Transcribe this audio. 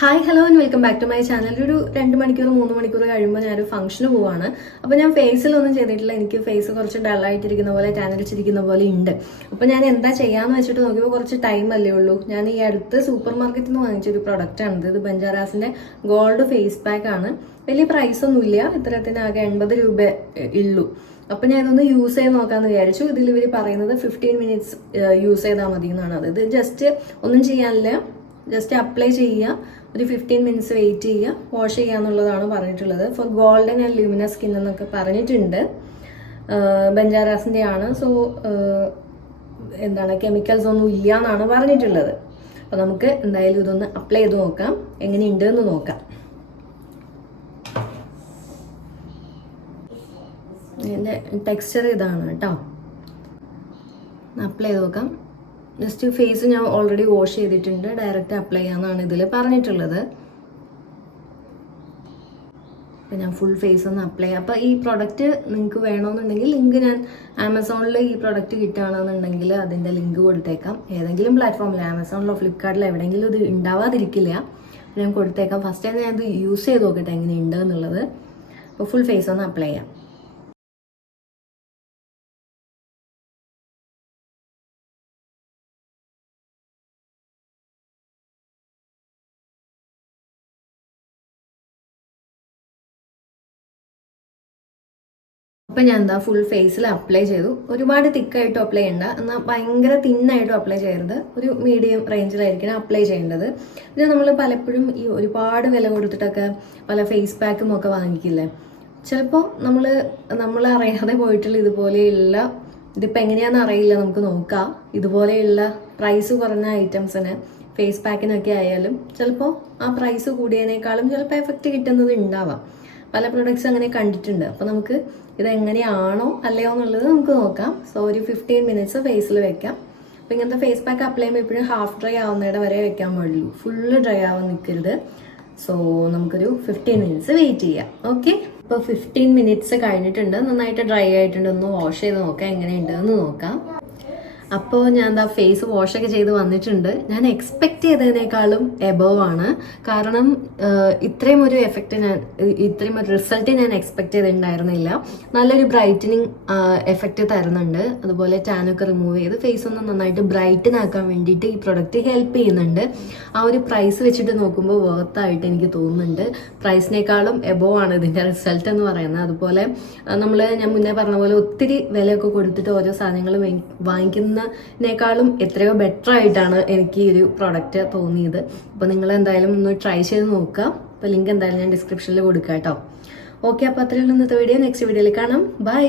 Hi hello and welcome back to my channel. ഒരു 2 മണിക്കൂർ 3 മണിക്കൂർ കഴിയുമ്പോൾ ഞാനൊരു ഫംഗ്ഷന് പോവാണ്. അപ്പോൾ ഞാൻ ഫേസിലൊന്നും ചെയ്തിട്ടില്ല. എനിക്ക് ഫേസ് കുറച്ച് ഡള്ളായിട്ടിരിക്കുന്ന പോലെ ടാനടിച്ചിരിക്കുന്ന പോലെ ഉണ്ട്. അപ്പോൾ ഞാൻ എന്താ ചെയ്യാന്ന് വെച്ചിട്ട് നോക്കിയപ്പോൾ കുറച്ച് ടൈം അല്ലേ ഉള്ളൂ. ഞാൻ ഈ അടുത്ത് സൂപ്പർ മാർക്കറ്റിൽ നിന്ന് വാങ്ങിച്ചൊരു പ്രൊഡക്റ്റാണിത്. ഇത് ബഞ്ചാറാസിന്റെ ഗോൾഡ് ഫേസ് പാക്ക് ആണ്. വലിയ പ്രൈസ് ഒന്നുമില്ല, ഇത്തരത്തിന് ആകെ 80 രൂപ ഉള്ളൂ. അപ്പൊ ഞാൻ ഇതൊന്ന് യൂസ് ചെയ്ത് നോക്കാന്ന് വിചാരിച്ചു. ഇതിൽ ഇവർ പറയുന്നത് 15 മിനിറ്റ്സ് യൂസ് ചെയ്താൽ മതി എന്നാണ്. ഇത് ജസ്റ്റ് ഒന്നും ചെയ്യാനില്ല, ജസ്റ്റ് അപ്ലൈ ചെയ്യുക, ഒരു 15 മിനിറ്റ്സ് വെയിറ്റ് ചെയ്യുക, വാഷ് ചെയ്യുക എന്നുള്ളതാണ് പറഞ്ഞിട്ടുള്ളത്. For golden and luminous skin എന്നൊക്കെ പറഞ്ഞിട്ടുണ്ട്. ബഞ്ചാറാസിൻ്റെ ആണ്. സോ എന്താണ്, കെമിക്കൽസ് ഒന്നും ഇല്ല എന്നാണ് പറഞ്ഞിട്ടുള്ളത്. അപ്പോൾ നമുക്ക് എന്തായാലും ഇതൊന്ന് അപ്ലൈ ചെയ്ത് നോക്കാം, എങ്ങനെയുണ്ട് എന്ന് നോക്കാം. ഇതിൻ്റെ ടെക്സ്ചർ ഇതാണ് കേട്ടോ. അപ്ലൈ ചെയ്ത് നോക്കാം. ജസ്റ്റ് ഫേസ് ഞാൻ ഓൾറെഡി വാഷ് ചെയ്തിട്ടുണ്ട്, ഡയറക്റ്റ് അപ്ലൈ ചെയ്യാന്നാണ് ഇതിൽ പറഞ്ഞിട്ടുള്ളത്. അപ്പം ഞാൻ ഫുൾ ഫേസ് ഒന്ന് അപ്ലൈ ചെയ്യാം. അപ്പോൾ ഈ പ്രൊഡക്റ്റ് നിങ്ങൾക്ക് വേണമെന്നുണ്ടെങ്കിൽ ലിങ്ക് ഞാൻ ആമസോണിൽ ഈ പ്രൊഡക്റ്റ് കിട്ടുകയാണെന്നുണ്ടെങ്കിൽ അതിൻ്റെ ലിങ്ക് കൊടുത്തേക്കാം. ഏതെങ്കിലും പ്ലാറ്റ്ഫോമിൽ ആമസോണിലോ ഫ്ലിപ്കാർട്ടിലോ എവിടെയെങ്കിലും ഇത് ഉണ്ടാവാതിരിക്കില്ല, ഞാൻ കൊടുത്തേക്കാം. ഫസ്റ്റ് ടൈം ഞാൻ ഇത് യൂസ് ചെയ്ത് നോക്കട്ടെ എങ്ങനെയുണ്ട് എന്നുള്ളത്. അപ്പോൾ ഫുൾ ഫേസ് ഒന്ന് അപ്ലൈ ചെയ്യാം. അപ്പം ഞാൻ എന്താ ഫുൾ ഫേസിൽ അപ്ലൈ ചെയ്തു. ഒരുപാട് തിക്കായിട്ടും അപ്ലൈ ചെയ്യണ്ട, എന്നാൽ ഭയങ്കര തിന്നായിട്ടും അപ്ലൈ ചെയ്യരുത്. ഒരു മീഡിയം റേഞ്ചിലായിരിക്കണം അപ്ലൈ ചെയ്യേണ്ടത്. ഇത് നമ്മൾ പലപ്പോഴും ഈ ഒരുപാട് വില കൊടുത്തിട്ടൊക്കെ പല ഫേസ് പാക്കും ഒക്കെ വാങ്ങിക്കില്ലേ, ചിലപ്പോൾ നമ്മൾ അറിയാതെ പോയിട്ടുള്ള ഇതുപോലെയുള്ള, ഇതിപ്പോൾ എങ്ങനെയാണെന്ന് അറിയില്ല, നമുക്ക് നോക്കാം. ഇതുപോലെയുള്ള പ്രൈസ് കുറഞ്ഞ ഐറ്റംസിന് ഫേസ് പാക്കിനൊക്കെ ആയാലും ചിലപ്പോൾ ആ പ്രൈസ് കൂടിയതിനേക്കാളും ചിലപ്പോൾ എഫക്റ്റ് കിട്ടുന്നത് ഉണ്ടാവാം. പല പ്രൊഡക്ട്സ് അങ്ങനെ കണ്ടിട്ടുണ്ട്. അപ്പോൾ നമുക്ക് ഇതെങ്ങനെയാണോ അല്ലയോ എന്നുള്ളത് നമുക്ക് നോക്കാം. സോ ഒരു 15 മിനിറ്റ്സ് ഫേസിൽ വെക്കാം. അപ്പോൾ ഇങ്ങനത്തെ ഫേസ് പാക്ക് അപ്ലൈ ചെയ്യുമ്പോൾ എപ്പോഴും ഹാഫ് ഡ്രൈ ആവുന്നതിടെ വരെ വെക്കാൻ പാടുള്ളൂ, ഫുള്ള് ഡ്രൈ ആവാൻ നിൽക്കരുത്. സോ നമുക്കൊരു 15 മിനിറ്റ്സ് വെയിറ്റ് ചെയ്യാം. ഓക്കെ, ഇപ്പോൾ 15 മിനിറ്റ്സ് കഴിഞ്ഞിട്ടുണ്ട്, നന്നായിട്ട് ഡ്രൈ ആയിട്ടുണ്ട്. ഒന്ന് വാഷ് ചെയ്ത് നോക്കാം എങ്ങനെയുണ്ട് എന്ന് നോക്കാം. അപ്പോൾ ഞാൻ എന്താ ഫേസ് വാഷൊക്കെ ചെയ്ത് വന്നിട്ടുണ്ട്. ഞാൻ എക്സ്പെക്ട് ചെയ്തതിനേക്കാളും എബവ് ആണ്. കാരണം ഇത്രയും ഒരു ഇത്രയും ഒരു റിസൾട്ട് ഞാൻ എക്സ്പെക്ട് ചെയ്തിട്ടുണ്ടായിരുന്നില്ല. നല്ലൊരു ബ്രൈറ്റനിങ് എഫക്റ്റ് തരുന്നുണ്ട്. അതുപോലെ ടാനൊക്കെ റിമൂവ് ചെയ്ത് ഫേസ് ഒന്ന് നന്നായിട്ട് ബ്രൈറ്റൻ ആക്കാൻ വേണ്ടിയിട്ട് ഈ പ്രൊഡക്റ്റ് ഹെൽപ്പ് ചെയ്യുന്നുണ്ട്. ആ ഒരു പ്രൈസ് വെച്ചിട്ട് നോക്കുമ്പോൾ വർത്തായിട്ട് എനിക്ക് തോന്നുന്നുണ്ട്. പ്രൈസിനേക്കാളും എബവ് ആണ് ഇതിൻ്റെ റിസൾട്ട് എന്ന് പറയുന്നത്. അതുപോലെ ഞാൻ മുന്നേ പറഞ്ഞ പോലെ ഒത്തിരി വിലയൊക്കെ കൊടുത്തിട്ട് ഓരോ സാധനങ്ങൾ വാങ്ങിക്കുന്നതിനേക്കാളും എത്രയോ ബെറ്റർ ആയിട്ടാണ് എനിക്ക് ഈ ഒരു പ്രോഡക്റ്റ് തോന്നിയത്. അപ്പോൾ നിങ്ങൾ എന്തായാലും ഒന്ന് ട്രൈ ചെയ്ത് നോക്കുക. അപ്പോൾ ലിങ്ക് എന്തായാലും ഞാൻ ഡിസ്ക്രിപ്ഷനിൽ കൊടുക്കാം കേട്ടോ. ഓക്കെ, അപ്പോൾ അത്രയുള്ള ഇന്നത്തെ വീഡിയോ. നെക്സ്റ്റ് വീഡിയോയിൽ കാണാം. ബൈ.